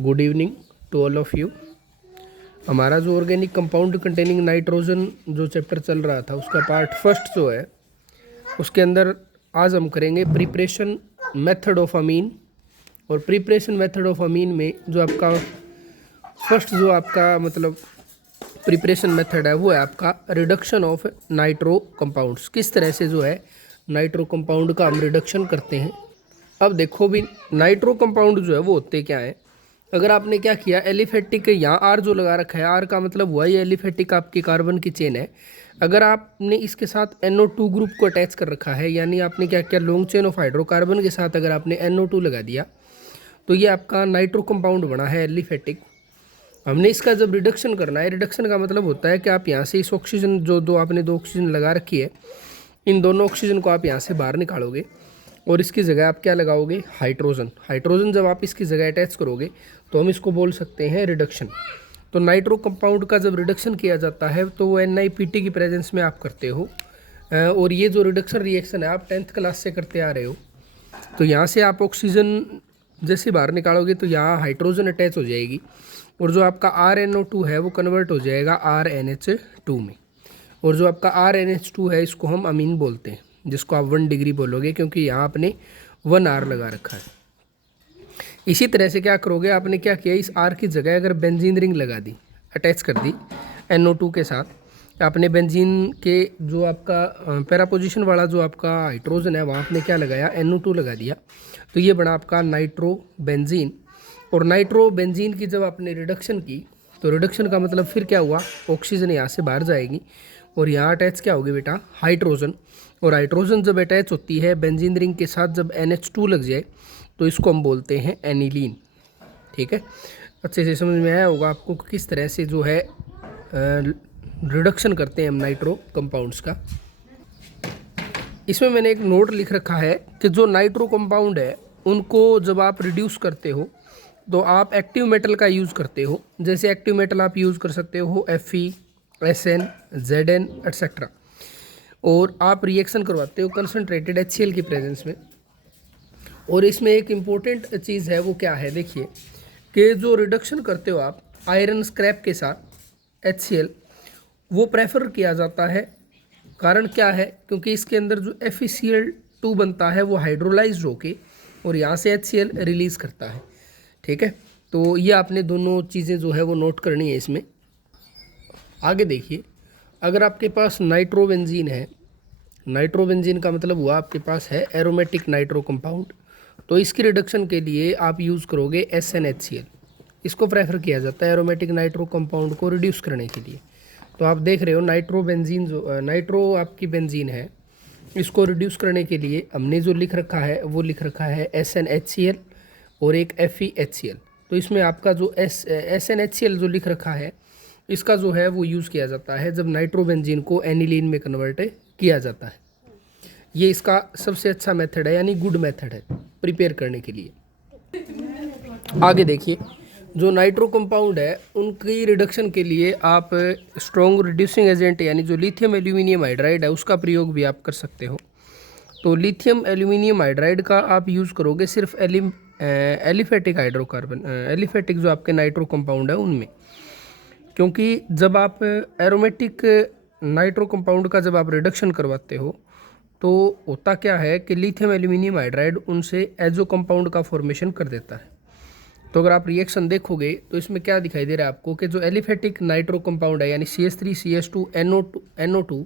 Good evening to all of you. हमारा जो organic compound containing nitrogen जो chapter चल रहा था उसका पार्ट फर्स्ट जो है उसके अंदर आज हम करेंगे प्रिपरेशन मेथड ऑफ अमीन। और प्रिपरेशन मेथड ऑफ अमीन में जो आपका फर्स्ट जो आपका मतलब प्रिपरेशन मेथड है वो है आपका रिडक्शन ऑफ नाइट्रो कंपाउंड्स। किस तरह से जो है नाइट्रो कंपाउंड का हम रिडक्शन करते हैं। अब देखो भी नाइट्रो कंपाउंड जो है वो होते क्या है। अगर आपने क्या किया एलिफेटिक यहाँ आर जो लगा रखा है, आर का मतलब हुआ ये एलिफेटिक आपकी कार्बन की चेन है। अगर आपने इसके साथ NO2 ग्रुप को अटैच कर रखा है, यानी आपने क्या किया लॉन्ग चेन ऑफ हाइड्रोकार्बन के साथ अगर आपने NO2 लगा दिया तो ये आपका नाइट्रो कंपाउंड बना है एलिफेटिक। हमने इसका जब रिडक्शन करना है, रिडक्शन का मतलब होता है कि आप यहाँ से इस ऑक्सीजन जो आपने दो ऑक्सीजन लगा रखी है, इन दोनों ऑक्सीजन को आप यहाँ से बाहर निकालोगे और इसकी जगह आप क्या लगाओगे हाइड्रोजन। हाइड्रोजन जब आप इसकी जगह अटैच करोगे तो हम इसको बोल सकते हैं रिडक्शन। तो नाइट्रो कंपाउंड का जब रिडक्शन किया जाता है तो वो NiPT की प्रेजेंस में आप करते हो। और ये जो रिडक्शन रिएक्शन है आप 10th क्लास से करते आ रहे हो। तो यहाँ से आप ऑक्सीजन जैसे बाहर निकालोगे तो यहाँ हाइड्रोजन अटैच हो जाएगी और जो आपका RnO2 है वो कन्वर्ट हो जाएगा RnH2 में। और जो आपका RnH2 है इसको हम अमीन बोलते हैं, जिसको आप 1 डिग्री बोलोगे क्योंकि यहाँ आपने 1 R लगा रखा है। इसी तरह से क्या करोगे, आपने क्या किया इस R की जगह अगर बेंजीन रिंग लगा दी, अटैच कर दी NO2 के साथ, आपने बेंजीन के जो आपका पैरा पोजीशन वाला जो आपका हाइड्रोजन है वहाँ आपने क्या लगाया NO2 लगा दिया, तो ये बना आपका नाइट्रो बेंजीन। और नाइट्रो बेंजीन की जब आपने रिडक्शन की तो रिडक्शन का मतलब फिर क्या हुआ, ऑक्सीजन यहाँ से बाहर जाएगी और यहाँ अटैच क्या होगी बेटा हाइड्रोजन। और हाइड्रोजन जब अटैच होती है बेंजीन रिंग के साथ, जब NH2 लग जाए तो इसको हम बोलते हैं एनिलीन। ठीक है, अच्छे से समझ में आया होगा आपको किस तरह से जो है रिडक्शन करते हैं हम नाइट्रो कंपाउंड्स का। इसमें मैंने एक नोट लिख रखा है कि जो नाइट्रो कंपाउंड है उनको जब आप रिड्यूस करते हो तो आप एक्टिव मेटल का यूज़ करते हो। जैसे एक्टिव मेटल आप यूज़ कर सकते हो Fe, Sn, Zn एट्सेट्रा। और आप रिएक्शन करवाते हो कंसनट्रेटेड HCl की प्रेजेंस में। और इसमें एक इम्पोर्टेंट चीज़ है वो क्या है, देखिए कि जो रिडक्शन करते हो आप आयरन स्क्रैप के साथ HCl वो प्रेफर किया जाता है। कारण क्या है, क्योंकि इसके अंदर जो FeCl2 बनता है वो हाइड्रोलाइज्ड होके और यहाँ से HCl रिलीज़ करता है। ठीक है, तो ये आपने दोनों चीज़ें जो है वो नोट करनी है इसमें। आगे देखिए, अगर आपके पास नाइट्रोबेंजीन है, नाइट्रोबेंजीन का मतलब हुआ आपके पास है एरोमेटिक नाइट्रो कंपाउंड, तो इसकी रिडक्शन के लिए आप यूज़ करोगे SnHCl। इसको प्रेफर किया जाता है एरोमेटिक नाइट्रो कंपाउंड को रिड्यूस करने के लिए। तो आप देख रहे हो नाइट्रोबेंजीन जो नाइट्रो आपकी बेंजीन है, इसको रिड्यूस करने के लिए हमने जो लिख रखा है वो लिख रखा है SnHCl और एक FeHCl। तो इसमें आपका जो SnHCl जो लिख रखा है इसका जो है वो यूज़ किया जाता है जब नाइट्रोबेंजीन को एनिलीन में कन्वर्ट किया जाता है। ये इसका सबसे अच्छा मेथड है, यानी गुड मेथड है प्रिपेयर करने के लिए। आगे देखिए, जो नाइट्रो कंपाउंड है उनकी रिडक्शन के लिए आप स्ट्रॉन्ग रिड्यूसिंग एजेंट यानी जो लिथियम एल्यूमिनियम हाइड्राइड है उसका प्रयोग भी आप कर सकते हो। तो लिथियम एल्यूमिनियम हाइड्राइड का आप यूज़ करोगे सिर्फ एलिफेटिक हाइड्रोकार्बन, एलिफेटिक जो आपके नाइट्रो कंपाउंड है उनमें। क्योंकि जब आप एरोमेटिक नाइट्रो कंपाउंड का जब आप रिडक्शन करवाते हो तो होता क्या है कि लिथियम एल्यूमिनियम हाइड्राइड उनसे एजो कंपाउंड का फॉर्मेशन कर देता है। तो अगर आप रिएक्शन देखोगे तो इसमें क्या दिखाई दे रहा है आपको कि जो एलिफेटिक नाइट्रो कंपाउंड है यानी CH3CH2 NO2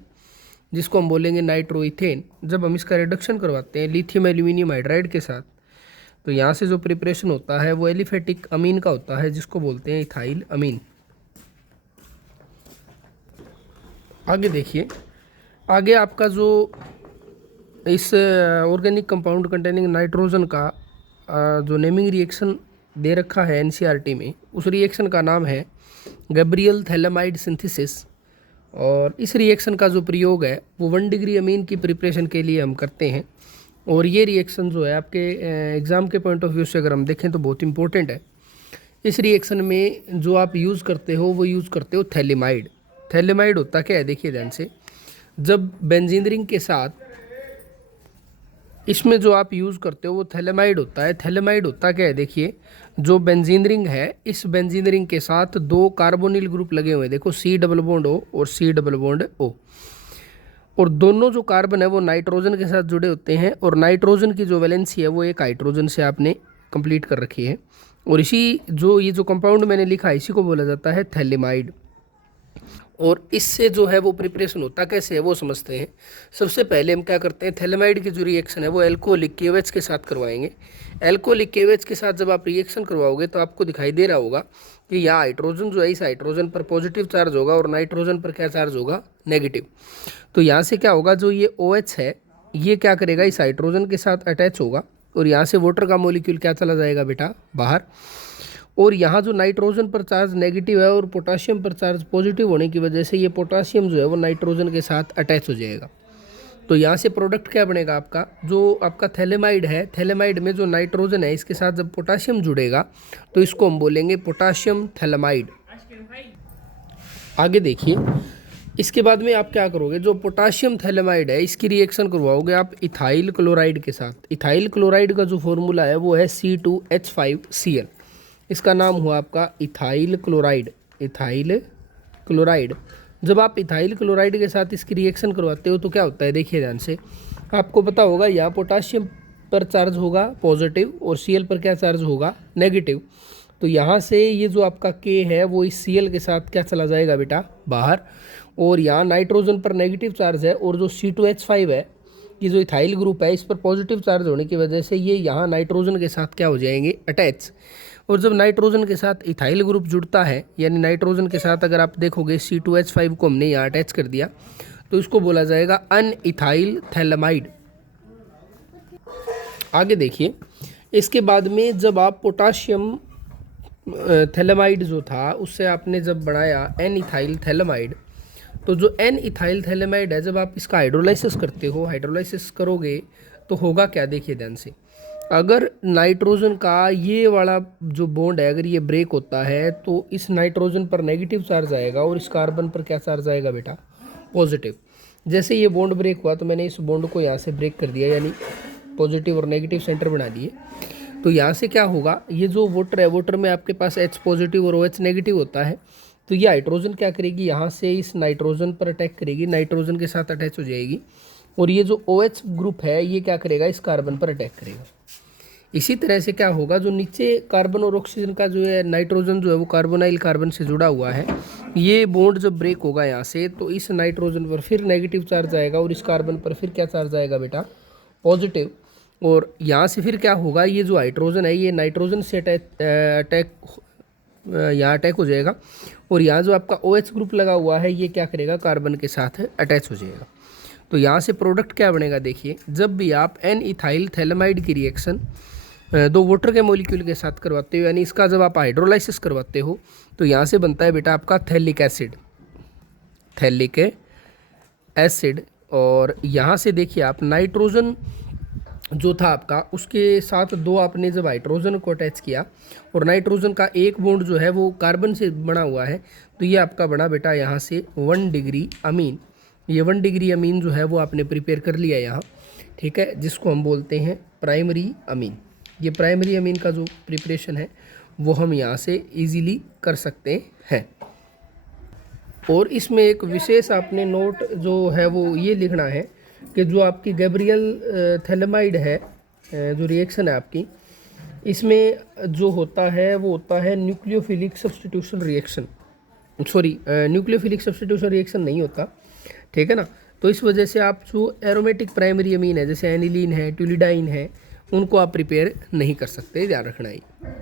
जिसको हम बोलेंगे नाइट्रोइथेन, जब हम इसका रिडक्शन करवाते हैं लिथियम एल्यूमिनियम हाइड्राइड के साथ तो यहाँ से जो प्रिपरेशन होता है वो एलिफेटिक अमीन का होता है जिसको बोलते हैं इथाइल अमीन। आगे देखिए, आगे आपका जो इस ऑर्गेनिक कंपाउंड कंटेनिंग नाइट्रोजन का जो नेमिंग रिएक्शन दे रखा है NCERT में, उस रिएक्शन का नाम है गैब्रियल थैलेमाइड सिंथेसिस। और इस रिएक्शन का जो प्रयोग है वो 1 डिग्री अमीन की प्रिपरेशन के लिए हम करते हैं। और ये रिएक्शन जो है आपके एग्ज़ाम के पॉइंट ऑफ व्यू से अगर हम देखें तो बहुत इंपॉर्टेंट है। इस रिएक्शन में जो आप यूज़ करते हो वो यूज़ करते हो थैलेमाइड। थैलेमाइड होता क्या है देखिए ध्यान से, जब बेंजीन रिंग के साथ इसमें जो आप यूज़ करते हो वो थैलेमाइड होता है। थैलेमाइड होता क्या है, देखिए जो बेंजीन रिंग है, इस बेंजीन रिंग के साथ दो कार्बोनिल ग्रुप लगे हुए हैं, देखो C डबल बॉन्ड O और C डबल बॉन्ड O, और दोनों जो कार्बन है वो नाइट्रोजन के साथ जुड़े होते हैं, और नाइट्रोजन की जो वैलेंसी है वो एक हाइड्रोजन से आपने कंप्लीट कर रखी है। और इसी जो ये जो कंपाउंड मैंने लिखा है इसी को बोला जाता है थैलेमाइड। और इससे जो है वो प्रिपरेशन होता कैसे है वो समझते हैं। सबसे पहले हम क्या करते हैं, थैलेमाइड की जो रिएक्शन है वो अल्कोहलिक KOH के साथ करवाएंगे। अल्कोहलिक KOH के साथ जब आप रिएक्शन करवाओगे तो आपको दिखाई दे रहा होगा कि यहाँ हाइड्रोजन जो है, इस हाइड्रोजन पर पॉजिटिव चार्ज होगा और नाइट्रोजन पर क्या चार्ज होगा, नेगेटिव। तो यहाँ से क्या होगा, जो ये OH है ये क्या करेगा, इस हाइड्रोजन के साथ अटैच होगा, और यहाँ से वाटर का मॉलिक्यूल क्या चला जाएगा बेटा, बाहर। और यहाँ जो नाइट्रोजन पर चार्ज नेगेटिव है और पोटाशियम पर चार्ज पॉजिटिव होने की वजह से ये पोटाशियम जो है वो नाइट्रोजन के साथ अटैच हो जाएगा। तो यहाँ से प्रोडक्ट क्या बनेगा आपका, जो आपका थैलेमाइड है, थैलेमाइड में जो नाइट्रोजन है इसके साथ जब पोटाशियम जुड़ेगा तो इसको हम बोलेंगे पोटाशियम थैलेमाइड। आगे देखिए, इसके बाद में आप क्या करोगे, जो पोटाशियम थैलेमाइड है इसकी रिएक्शन करवाओगे आप इथाइल क्लोराइड के साथ। इथाइल क्लोराइड का जो फॉर्मूला है वो है C2H5Cl। इसका नाम हुआ आपका इथाइल क्लोराइड। इथाइल क्लोराइड, जब आप इथाइल क्लोराइड के साथ इसकी रिएक्शन करवाते हो तो क्या होता है, देखिए ध्यान से, आपको पता होगा यहाँ पोटाशियम पर चार्ज होगा पॉजिटिव और Cl पर क्या चार्ज होगा, नेगेटिव। तो यहाँ से ये जो आपका K है वो इस Cl के साथ क्या चला जाएगा बेटा, बाहर। और यहाँ नाइट्रोजन पर नेगेटिव चार्ज है, और जो C2H5 है, ये जो इथाइल ग्रुप है इस पर पॉजिटिव चार्ज होने की वजह से ये यहाँ नाइट्रोजन के साथ क्या हो जाएंगे, अटैच। और जब नाइट्रोजन के साथ इथाइल ग्रुप जुड़ता है, यानी नाइट्रोजन के साथ अगर आप देखोगे C2H5 को हमने यहाँ अटैच कर दिया, तो इसको बोला जाएगा अनइथाइल थैलेमाइड। आगे देखिए, इसके बाद में जब आप पोटाशियम थैलेमाइड जो था उससे आपने जब बनाया एन इथाइल थैलेमाइड, तो जो एन इथाइल थैलेमाइड है जब आप इसका हाइड्रोलाइसिस करते हो, हाइड्रोलाइसिस करोगे तो होगा क्या, देखिए ध्यान से, अगर नाइट्रोजन का ये वाला जो बॉन्ड है अगर ये ब्रेक होता है तो इस नाइट्रोजन पर नेगेटिव चार्ज आएगा और इस कार्बन पर क्या चार्ज आएगा बेटा, पॉजिटिव। जैसे ये बॉन्ड ब्रेक हुआ तो मैंने इस बॉन्ड को यहाँ से ब्रेक कर दिया, यानी पॉजिटिव और नेगेटिव सेंटर बना दिए। तो यहाँ से क्या होगा, ये जो वाटर है, वाटर में आपके पास H पॉजिटिव और OH नेगेटिव होता है, तो ये हाइड्रोजन क्या करेगी, यहाँ से इस नाइट्रोजन पर अटैक करेगी, नाइट्रोजन के साथ अटैच हो जाएगी, और ये जो OH ग्रुप है ये क्या करेगा, इस कार्बन पर अटैक करेगा। इसी तरह से क्या होगा, जो नीचे कार्बन और ऑक्सीजन का जो है, नाइट्रोजन जो है वो कार्बोनाइल कार्बन से जुड़ा हुआ है, ये बॉन्ड जब ब्रेक होगा यहाँ से तो इस नाइट्रोजन पर फिर नेगेटिव चार्ज आएगा और इस कार्बन पर फिर क्या चार्ज आएगा बेटा, पॉजिटिव। और यहाँ से फिर क्या होगा, ये जो हाइड्रोजन है ये नाइट्रोजन से अटैक यहाँ अटैक हो जाएगा, और यहाँ जो आपका OH ग्रुप लगा हुआ है ये क्या करेगा, कार्बन के साथ अटैच हो जाएगा। तो यहाँ से प्रोडक्ट क्या बनेगा, देखिए, जब भी आप एन इथाइल थैलेमाइड की रिएक्शन दो वाटर के मॉलिक्यूल के साथ करवाते हो, यानी इसका जब आप हाइड्रोलाइसिस करवाते हो तो यहाँ से बनता है बेटा आपका थैलिक एसिड, थैलिक एसिड। और यहाँ से देखिए आप नाइट्रोजन जो था आपका उसके साथ दो आपने जब हाइड्रोजन को अटैच किया और नाइट्रोजन का एक बॉन्ड जो है वो कार्बन से बना हुआ है, तो ये आपका बना बेटा यहाँ से 1 डिग्री अमीन। ये 1 डिग्री अमीन जो है वो आपने प्रिपेयर कर लिया यहाँ, ठीक है, जिसको हम बोलते हैं प्राइमरी अमीन। ये प्राइमरी अमीन का जो प्रिपरेशन है वो हम यहाँ से इजीली कर सकते हैं। और इसमें एक विशेष आपने नोट जो है वो ये लिखना है कि जो आपकी गैब्रियल थैलेमाइड है, जो रिएक्शन है आपकी, इसमें जो होता है वो होता है nucleophilic substitution reaction, sorry nucleophilic substitution reaction नहीं होता, ठीक है ना। तो इस वजह से आप जो एरोमेटिक प्राइमरी अमीन है जैसे एनिलीन है, ट्यूलिडाइन है, उनको आप प्रिपेयर नहीं कर सकते, ध्यान रखना है।